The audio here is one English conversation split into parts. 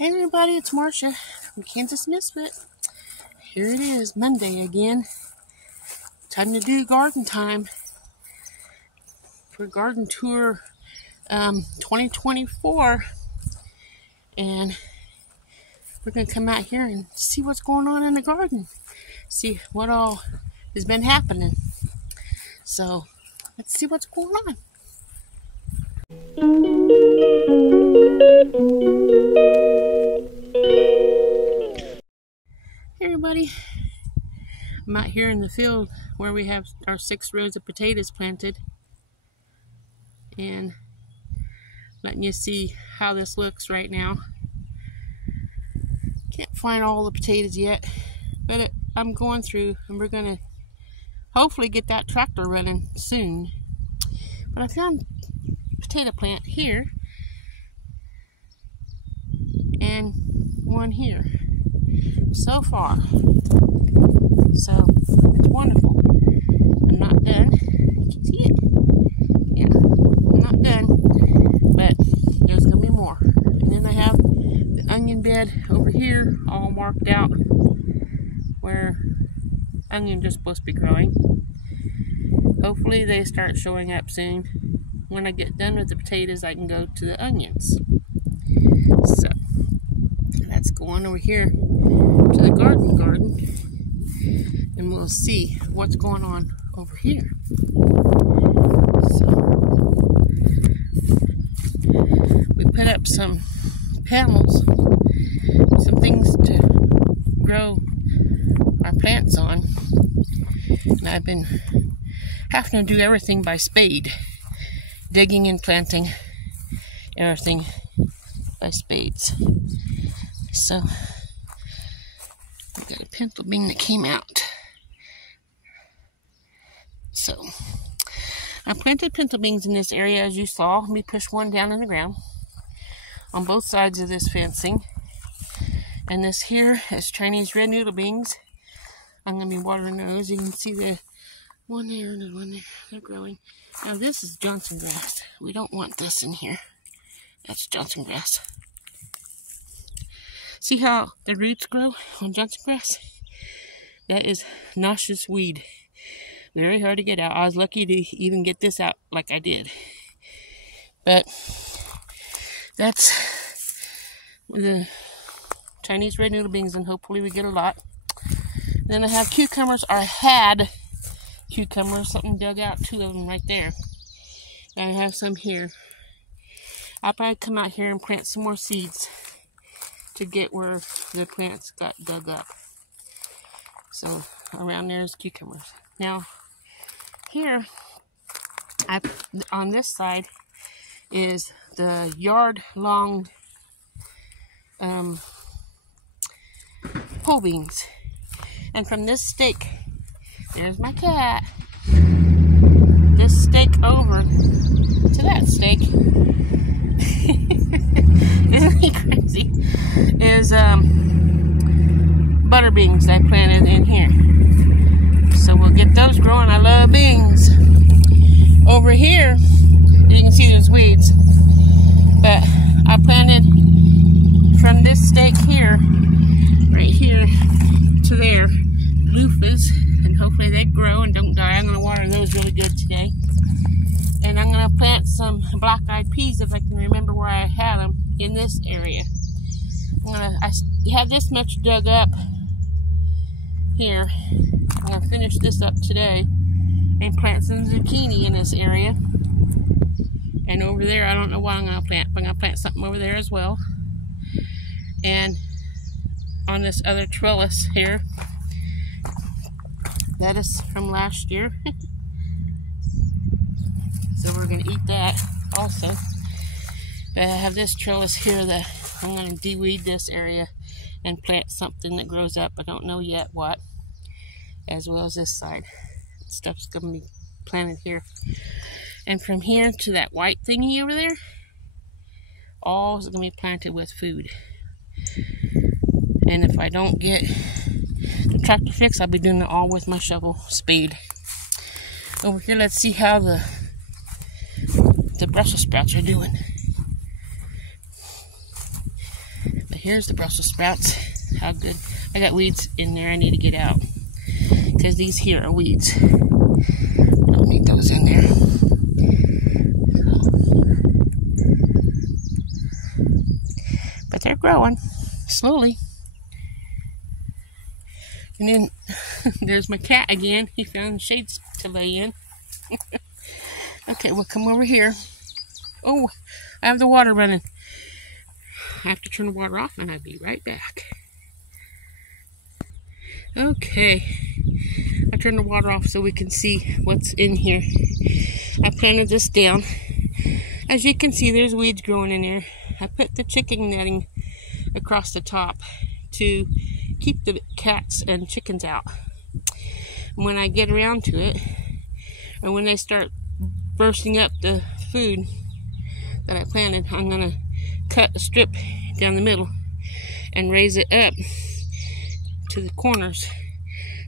Hey everybody, it's Marcia from Kansas Misfit. Here it is, Monday again. Time to do garden time for garden tour 2024. And we're going to come out here and see what's going on in the garden. See what all has been happening. So, let's see what's going on. Hey everybody, I'm out here in the field where we have our 6 rows of potatoes planted and letting you see how this looks right now. Can't find all the potatoes yet, but I'm going through and we're going to hopefully get that tractor running soon. But I found a potato plant here and one here so far. So it's wonderful. I'm not done. You can see it. Yeah, I'm not done, but there's gonna be more. And then I have the onion bed over here all marked out where onions are supposed to be growing. Hopefully they start showing up soon. When I get done with the potatoes, I can go to the onions. So let's go on over here to the garden, and we'll see what's going on over here. So we put up some panels, some things to grow our plants on, and I've been having to do everything by spade, digging and planting everything by spades. So we got a pinto bean that came out. So I planted pinto beans in this area, as you saw. Let me push one down in the ground on both sides of this fencing. And this here is Chinese red noodle beans. I'm going to be watering those. You can see the one there and the one there. They're growing. Now this is Johnson grass. We don't want this in here. That's Johnson grass. See how the roots grow on Johnson grass? That is noxious weed. Very hard to get out. I was lucky to even get this out like I did. But that's the Chinese red noodle beans, and hopefully we get a lot. Then I have cucumbers. I had cucumbers. Something dug out 2 of them right there. And I have some here. I'll probably come out here and plant some more seeds to get where the plants got dug up. So around there is cucumbers. Now here, on this side is the yard-long pole beans. And from this stake, there's my cat. This stake over to that stake. Isn't he crazy? Is butter beans I planted in here. So we'll get those growing. I love beans. Over here, you can see there's weeds. But I planted from this stake here, right here to there, loofahs, and hopefully they grow and don't die. I'm going to water those really good today. And I'm going to plant some black-eyed peas, if I can remember where I had them, in this area. I have this much dug up here. I'm going to finish this up today and plant some zucchini in this area. And over there, I don't know what I'm going to plant, but I'm going to plant something over there as well. And on this other trellis here, lettuce from last year. So we're going to eat that also. But I have this trellis here that I'm going to de-weed this area and plant something that grows up. I don't know yet what. As well as this side. Stuff's going to be planted here. And from here to that white thingy over there, all is going to be planted with food. And if I don't get the tractor fixed, I'll be doing it all with my shovel spade. Over here, let's see how the Brussels sprouts are doing. But here's the Brussels sprouts. How good. I got weeds in there I need to get out. Because these here are weeds. Don't need those in there. But they're growing slowly. And then there's my cat again. He found shades to lay in. Okay, we'll come over here. Oh, I have the water running. I have to turn the water off and I'll be right back. Okay, I turned the water off so we can see what's in here. I planted this down. As you can see, there's weeds growing in there. I put the chicken netting across the top to keep the cats and chickens out. When I get around to it, and when they start bursting up the food that I planted, I'm going to cut a strip down the middle and raise it up to the corners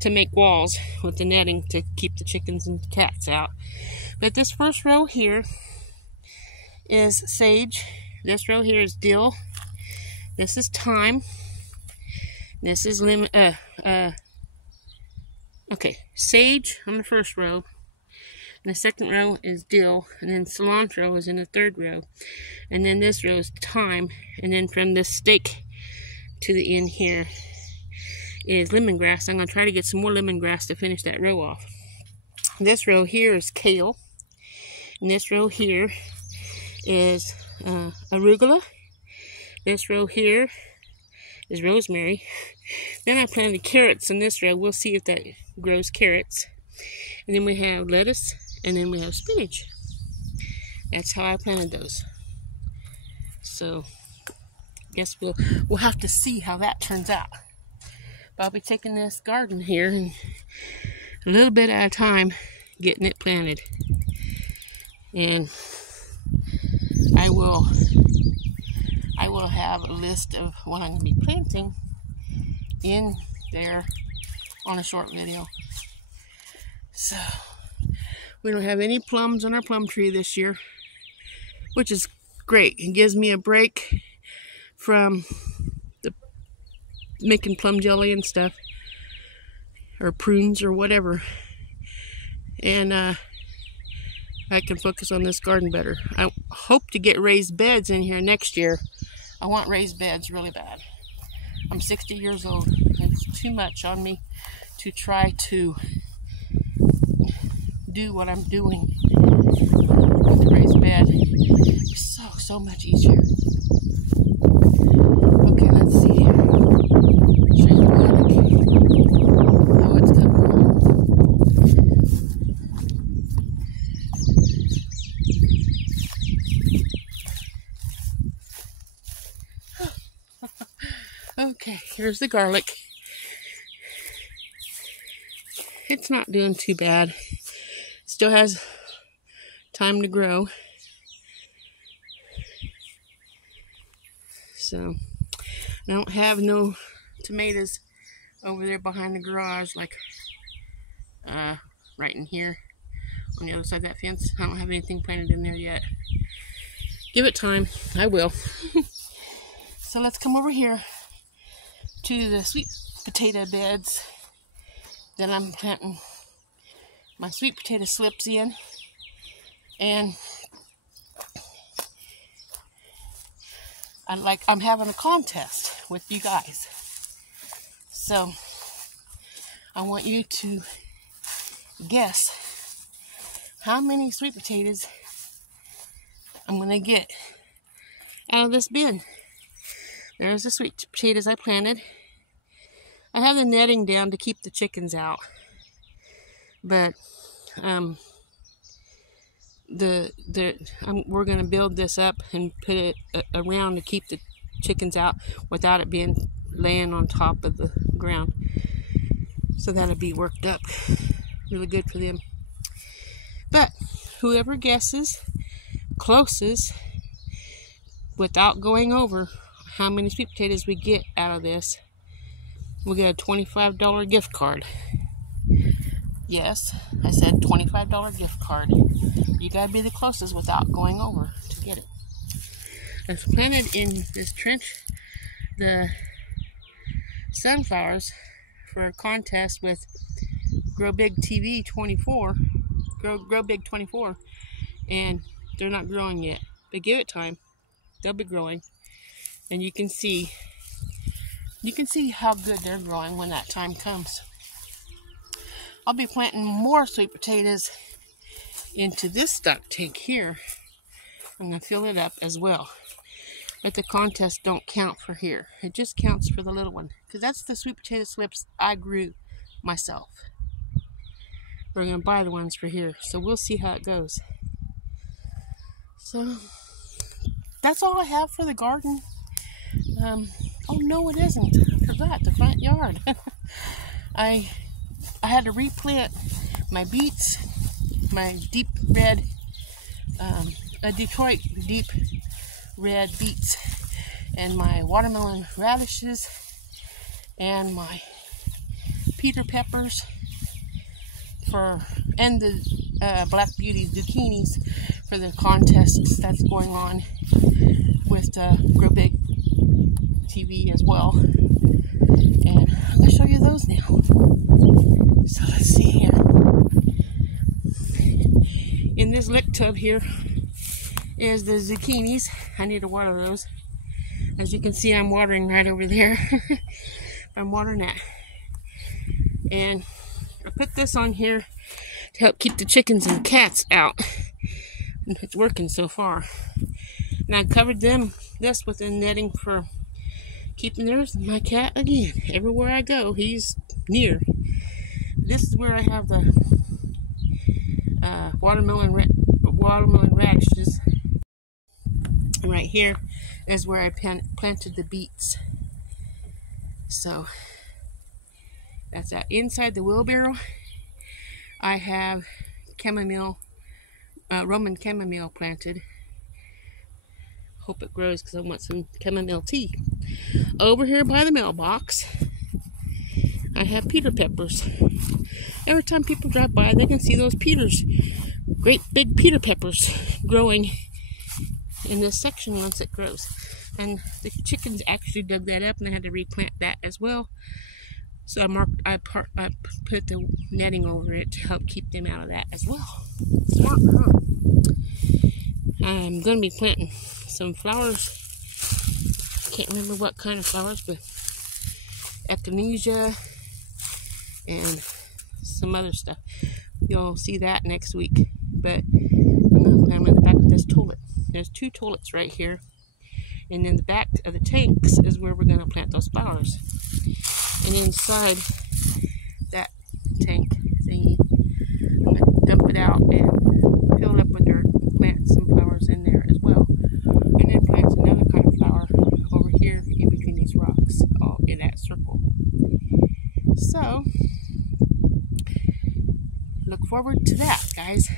to make walls with the netting to keep the chickens and cats out. But this first row here is sage. This row here is dill. This is thyme. This is lemon. Okay, sage on the first row. And the second row is dill, and then cilantro is in the third row. And then this row is thyme, and then from this stake to the end here is lemongrass. I'm going to try to get some more lemongrass to finish that row off. This row here is kale, and this row here is arugula. This row here is rosemary. Then I planted carrots in this row. We'll see if that grows carrots. And then we have lettuce, and then we have spinach. That's how I planted those. So, I guess we'll have to see how that turns out. But I'll be taking this garden here and a little bit at a time, getting it planted. And I will have a list of what I'm going to be planting in there on a short video. So, we don't have any plums on our plum tree this year, which is great. It gives me a break from making plum jelly and stuff, or prunes or whatever, and I can focus on this garden better. I hope to get raised beds in here next year. I want raised beds really bad. I'm 60 years old. It's too much on me to try to do what I'm doing with the raised bed. It's so much easier. Okay, let's see here. Show you the garlic. Oh, it's coming. Okay, here's the garlic. It's not doing too bad. Still has time to grow. So, I don't have no tomatoes over there behind the garage, like right in here on the other side of that fence. I don't have anything planted in there yet. Give it time. I will. So let's come over here to the sweet potato beds that I'm planting my sweet potato slips in. And I'm having a contest with you guys. So I want you to guess how many sweet potatoes I'm going to get out of this bin. There's the sweet potatoes I planted. I have the netting down to keep the chickens out. But we're going to build this up and put it around to keep the chickens out without it being laying on top of the ground. So that'll be worked up. Really good for them. But whoever guesses closest without going over how many sweet potatoes we get out of this, we'll get a $25 gift card. Yes, I said $25 gift card. You gotta be the closest without going over to get it. It's planted in this trench the sunflowers for a contest with Grow Big TV 24, Grow Big 24, and they're not growing yet. But give it time; they'll be growing, and you can see how good they're growing when that time comes. I'll be planting more sweet potatoes into this stock tank here. I'm going to fill it up as well. But the contest don't count for here. It just counts for the little one, because that's the sweet potato slips I grew myself. We're going to buy the ones for here, so we'll see how it goes. So that's all I have for the garden. Oh no, it isn't. I forgot the front yard. I had to replant my beets, my deep red, Detroit deep red beets, and my watermelon radishes, and my Peter peppers, and the Black Beauty zucchinis for the contests that's going on with Grow Big TV as well. And I'm going to show you those now. So let's see here. In this lick tub here is the zucchinis. I need to water those. As you can see, I'm watering right over there. I'm watering that. And I put this on here to help keep the chickens and cats out. And it's working so far. And I covered this with a netting for keeping my cat again. Everywhere I go, he's near. This is where I have the watermelon radishes. And right here is where I planted the beets. So that's that. Inside the wheelbarrow, I have chamomile, Roman chamomile planted. Hope it grows because I want some chamomile tea. Over here by the mailbox, I have Peter peppers. Every time people drive by, they can see those Peters, great big Peter peppers growing in this section once it grows. And the chickens actually dug that up, and I had to replant that as well. So I put the netting over it to help keep them out of that as well. Smart, huh? I'm going to be planting some flowers. Can't remember what kind of flowers, but echinacea and some other stuff. You'll see that next week. But I'm going to plant them in the back of this toilet. There's 2 toilets right here. And in the back of the tanks is where we're going to plant those flowers. And inside that tank thingy, I'm going to dump it out and fill it up with dirt and plant some flowers in there as well. And then plant another kind of flower over here in between these rocks, all in that circle. So, look forward to that, guys.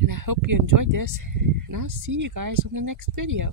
And I hope you enjoyed this. And I'll see you guys on the next video.